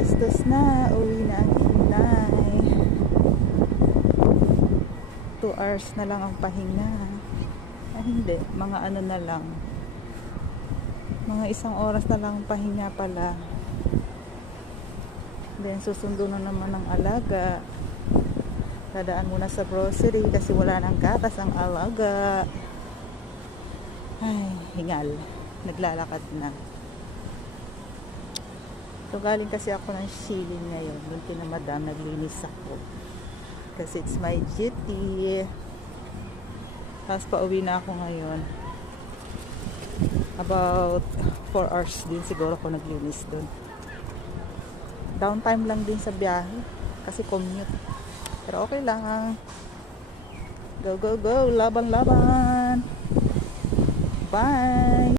Alas 2 na, uwi na ang inay. 2 hours na lang ang pahinga. Ay hindi, mga ano na lang. Mga 1 oras na lang ang pahinga pala. Then susundo na naman ng alaga. Dadaan muna sa grocery kasi wala nang gatas ang alaga. Ay, hingal. Naglalakad na. So galing kasi ako ng shilling ngayon. Bunti na madam, naglinis ako. Kasi it's my duty. Tapos pauwi na ako ngayon. About 4 hours din siguro ako naglinis doon. Downtime lang din sa biyahe. Kasi commute. Pero okay lang. Go, go, go. Laban, laban. Bye.